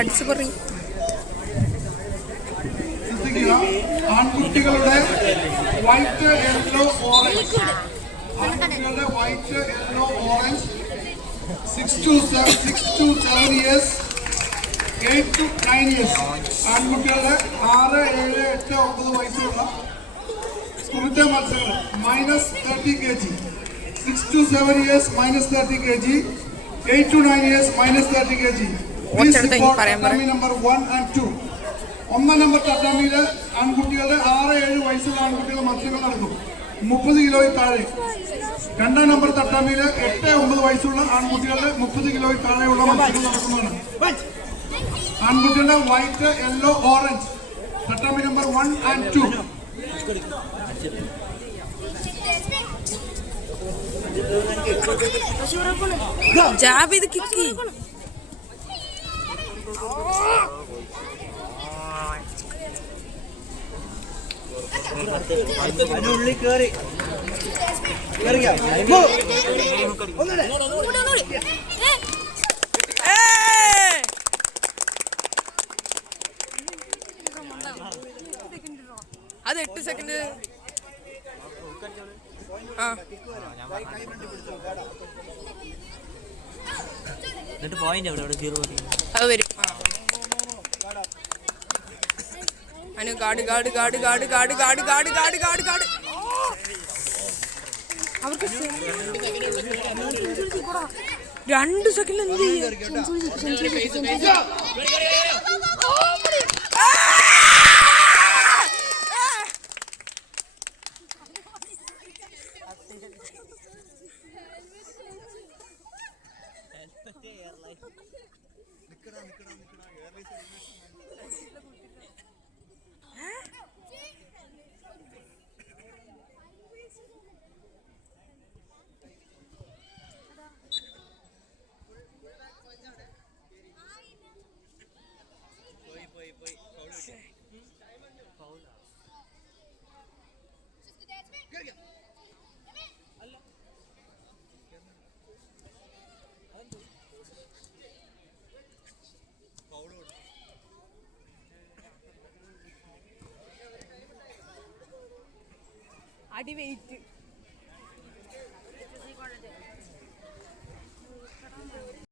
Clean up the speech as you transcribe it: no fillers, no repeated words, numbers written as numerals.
അടിച്ചു പറയും. ആൺകുട്ടികളുടെ വൈറ്റ് യെല്ലോ ഓറഞ്ച്, ആൺകുട്ടികളുടെ white yellow orange 6 to 7 years, 8 to 9 years. ആൺകുട്ടികളുടെ 6, 7, 8, 9 വയസ്സുള്ള കുമിറ്റ മത്സരങ്ങൾ -30 kg. 6 to 7 years -30 kg, 8 to 9 years -30 kg. Please report tatami number 1 and 2. 1 number തട്ടാമിയില് ആൺകുട്ടികളുടെ 6, 7 വയസ്സുള്ള ആൺകുട്ടികളുടെ മത്സരങ്ങൾ നടക്കും 30 കിലോയിൽ താഴെ. 2 നമ്പർ തട്ടാമിയില് 8, 9 വയസ്സുള്ള ആൺകുട്ടികളുടെ 30 കിലോയിൽ താഴെയുള്ള മത്സരങ്ങൾ നടക്കുന്നതാണ്. ആൺകുട്ടികളുടെ വൈറ്റ് യെല്ലോ ഓറഞ്ച് തട്ടാമി നമ്പർ 1 and 2. ജാബ് ഇത് കിക്കി അതിനുള്ളിൽ കേറി അത് 8 സെക്കൻഡ്. എന്നിട്ട് പോയിന്റ് എവിടെ 0 അത് വരും. Anu God God God God God God God God God God അവർക്ക് 2 സെക്കൻഡ് എന്ത് ചെയ്യും? അടി വെയിറ്റ്